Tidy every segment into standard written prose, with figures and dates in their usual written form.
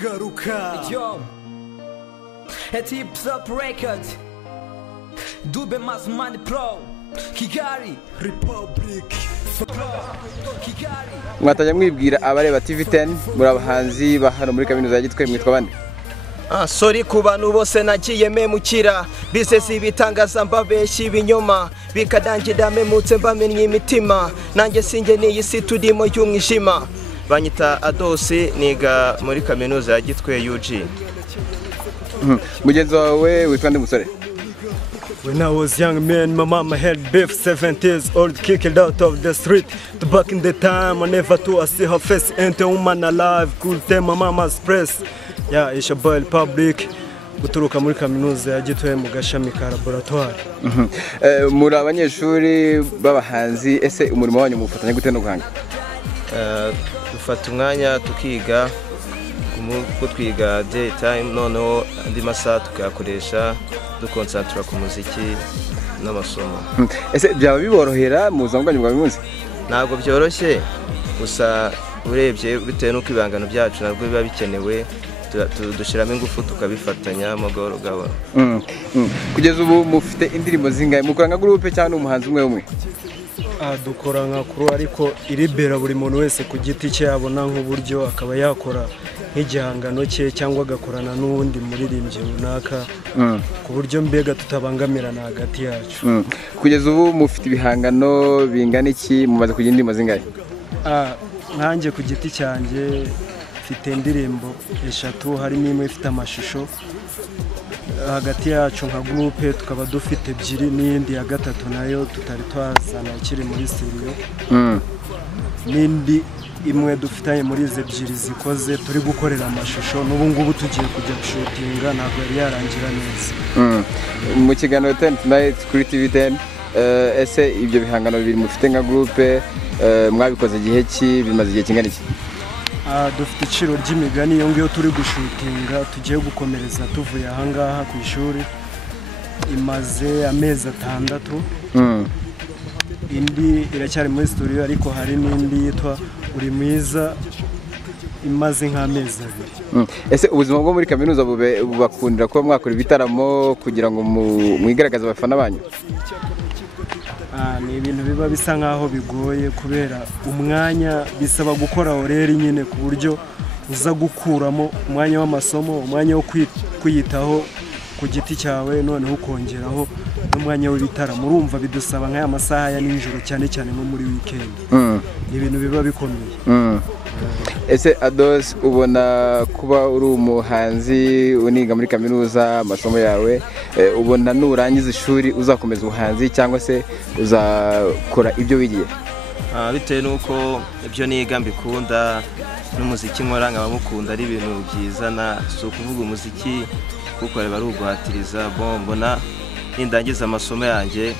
ingaruka. Yo, Tips Up Record, Dube Mas Money Pro, Kigali Republic. Kigali. Mwatajya mwibwira abareba TV10 muri abahanzi ba hano muri kaminuza ya Gitwe mwitwa bande? Sorry ku bantu bose nagiye memukira bisesi bitangaza mbabeshyi ibinyoma bikadangira memutse mbamenye imitima nanjye singe niyi si tudimo y'umwijima banyita Adose niga muri kaminuza ya Gitwe UG. Mugenzi wawe witwa nde musore? When I was young man, my mama had beef, 70s old, kicked out of the street. Back in the time, I never thought I see her face. Ain't a woman alive, could tell my mama's press. Yeah, it's a boy public. Guturuka muri kaminuza ya Gitwe mu gashami ka laboratoire. Muri abanyeshuri b'abahanzi ese umurimo wanyu mufatanya gute no guhanga? Dufata umwanya tukiga ko twiga daytime noneho andi masaha tukayakoresha dukonsantura ku muziki n'amasomo. Ese byaba biborohera mu buzima bwanyu bwa buri munsi? Ntabwo byoroshye gusa urebye bitewe n'uko ibangano byacu nabwo biba bikenewe dushiramo ingufu tukabifatanya mu gahoro gahoro. Kugeza ubu mufite indirimbo zingahe mukora nka groupe cyangwa umuhanzi umwe umwe? Dukora nka kuru ariko iribera buri muntu wese ku giti cye yabona nk'uburyo akaba yakora nk'igihangano cye cyangwa agakorana n'uwundi muririmbyi runaka ku buryo mbega tutabangamirana hagati yacu. Kugeza ubu mufite ibihangano bingana iki mumaze kugira indirimbo zingahe? Nkanjye ku giti cyanjye mfite indirimbo 3 harimo imwe ifite amashusho hagati yacu nka groupe tukaba dufite 2 n'indi ya gatatu nayo tutari twazana ikiri muri studio. N'indi imwe dufitanye muri izi 2 zikoze turi gukorera amashusho n'ubu ngubu tugiye kujya gushutinga ntabwo yari yarangira neza. Mu kiganiro 10 Tonight kuri TV10 ese ibyo bihangano bibiri mufite nka groupe mwabikoze igihe ki bimaze igihe kingana iki? Dufite iciro ry'imigani iyo ngiyo turi gushutinga tugiye gukomereza tuvuye aha ngaha ku ishuri imaze amezi 6. Indi iracyari muri studio ariko hari n'indi yitwa Uri mwiza imaze nk'amezi 2. Ese ubuzima bwo muri kaminuza bubakundira ko mwakora ibitaramo kugira ngo mwigaragaze abafana banyu? Ni ibintu biba bisa nkaho bigoye kubera umwanya bisaba gukora oreri nyine ku buryo uza gukuramo umwanya w'amasomo, umwanya wo kwiyitaho ku giti cyawe noneho ukongeraho n'umwanya w'ibitaramo. Urumva bidusaba nk'aya masaha ya nijoro cyane cyane nko muri weekend. Ni ibintu biba bikomeye. Ese Adose ubona kuba uri umuhanzi uniga muri kaminuza amasomo yawe ubona nurangiza ishuri uzakomeza ubuhanzi cyangwa se uzakora ibyo wigiye? Bitewe nuko ibyo niga mbikunda n'umuziki nkora nkabamukunda ari ibintu byizana so kuvuga umuziki kuko ari uguhatiriza mbona nindangiza amasomo yanjye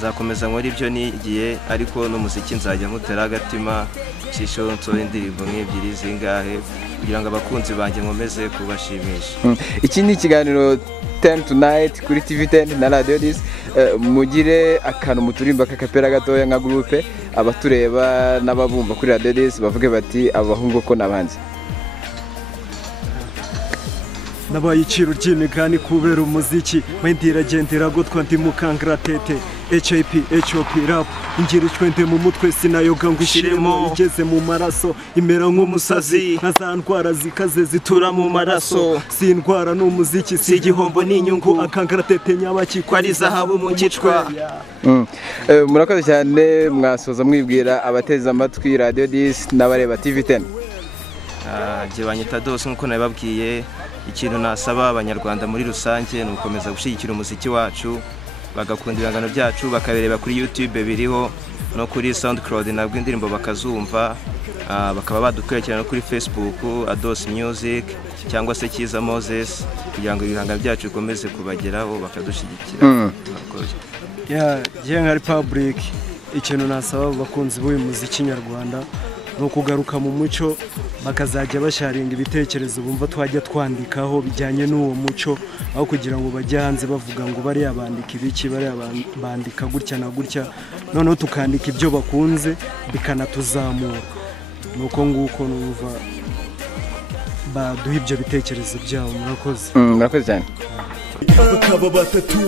zakomeza nkora ibyo nigiye ariko n'umuziki nzajya mutera agatima cisho indirimbo nk'ebyiri zingahe kugira ngo abakunzi banjye nkomeze kubashimisha. Iki ni ikiganiro 10 Tonight kuri TV10 na Radio Dis. Mugire akantu muturimba kakapera gatoya nka groupe abatureba n'ababumva kuri Radio Dis bavuge bati abahungu ko nabanze. Nabaye iciro ry'imigani kubera umuziki mayindira gendera gutwa ndi mukangra tete HIP HOP rap ingiricwe nde mu mutwe sinayoga ngushyiremo igeze mu maraso imera nk'umusazi nkazandwara zikaze zitura mu maraso si indwara n'umuziki si igihombo n'inyungu akangra tete nyabaki ko ari zahabu mu gicwa. Murakoze cyane mwasoza mwibwira abateza amatwi Radio Dis n'abareba TV10. Je banyita Adose nkuko nababwiye ikintu nasaba abanyarwanda muri rusange ni ukomeza gushyigikira umuziki wacu bagakunda ibihangano byacu bakabereba kuri YouTube biriho no kuri SoundCloud nabwo indirimbo bakazumva bakaba badukurikirana no kuri Facebook Adose Music cyangwa se Kiza Moses kugira ngo ibihangano byacu bikomeze kubageraho bakadushyigikira. Je nka Republic ikintu nasaba abakunzi b'uyu muziki nyarwanda no kugaruka mu muco bakazajya basharinga ibitekerezo bumva twajya twandikaho bijyanye n'uwo muco aho kugira ngo bajye hanze bavuga ngo bari abandika ibiki bari abandika gutya na gutya noneho tukandika ibyo bakunze bikanatuzamura nuko nguko numva baduha ibyo bitekerezo byabo. Murakoze. Murakoze cyane. Bakaba batatu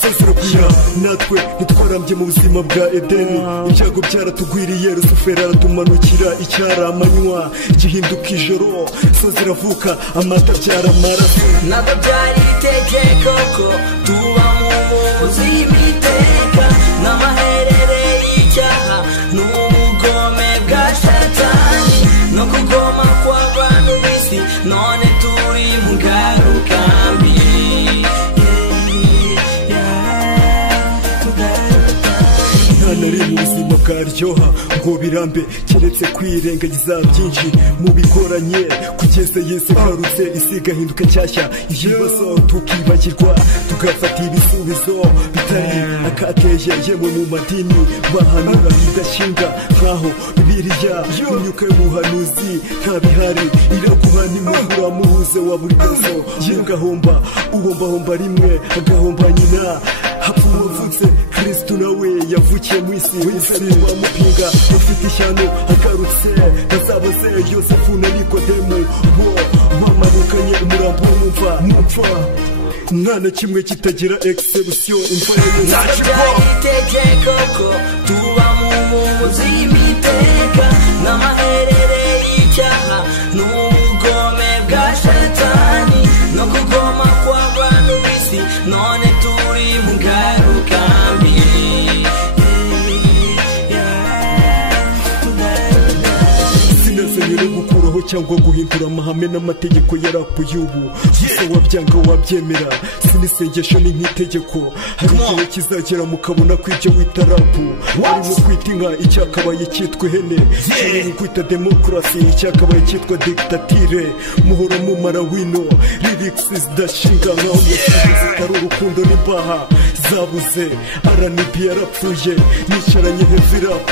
sazirabwira natwe ntitwarambye mu buzima bwa Edeni, ibyago byaratugwiriye, Rusufero aratumanukira, icyara amanywa gihinduka ijoro, so ziravuka amata byara amaraso. Ntabwo byari itegeko ko tuba mu buzima iteka, n'amaherere y'icyaha n'ubugome bwa Satani no kugoma kw'abantu b'isi, none turi mu ngaruka mbi. Nari mu buzima bwaryoha ngo birambe, keretse kwirengagiza byinshi mu bikoranye, kugeza Yesu agarutse isi igahinduka nshyashya, ibibazo tukibagirwa tugafata ibisubizo bitari akateye. Yewe mu madini bahanura bidashinga nkaho Bibiliya imyuka y'ubuhanuzi nta bihari, iraguha nimugura muhuze wa buri gazo, yengahomba uhombahomba rimwe agahomba nyina, hapfa uwavutse Kristu nawe yavukiye mu isi, wese wamupinga ufite ishyano agarutse, bazabaze Yosefu na Nikodemu, bo bamanukanye umurambo mumva nta na kimwe kitagira exception, imva itegeko ko tuba mu buzima iteka, n'amaherere y'icyaha n'ubugome bwa Satani no kugoma kw'abantu b'isi, none turi mu ngaruka mbi. Sinazanye no gukuraho cyangwa guhindura amahame n'amategeko yarapu y'ubu, gusa wabyanga wabyemera, sinisengesho ni nk'itegeko, hari igihe kizagera mukabona ko ibyo wita rapu arimo kwita inka icyakabaye cyitwa ihene, cyangwa kwita demokarasi icyakabaye cyitwa dictatire, muhora mumara wino lyrics zidashinga nkaho zitari urukundo n'imbaha zabuze, RNB yarapfuye yicaranye heavy rap,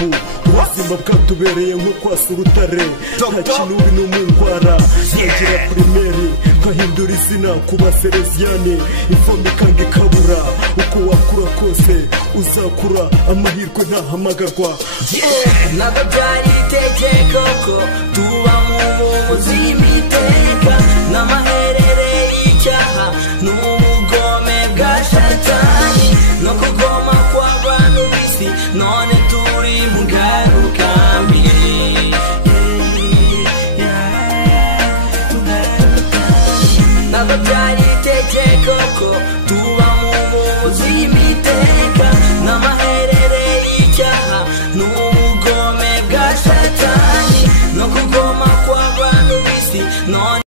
ubuzima bwatubereye nko kwasa urutare, nta kintu ubi no mu ndwara yagira primeri, nkahindura izina kuba Sereziyane, ifomi kandi ikabura, uko wakura kose uzakura, amahirwe ntahamagarwa. Ntabwo byari itegeko ko tuba mu buzima iteka, n'amaherere y'icyaha n'ubugome bwa Satani no kugoma kw'abantu b'isi, none turi mu ngaruka mbi. Ntabwo byari itegeko ko tuba mu buzima iteka, n'amaherere y'icyaha n'ubugome bwa Satani no kugoma kw'abantu b'isi, none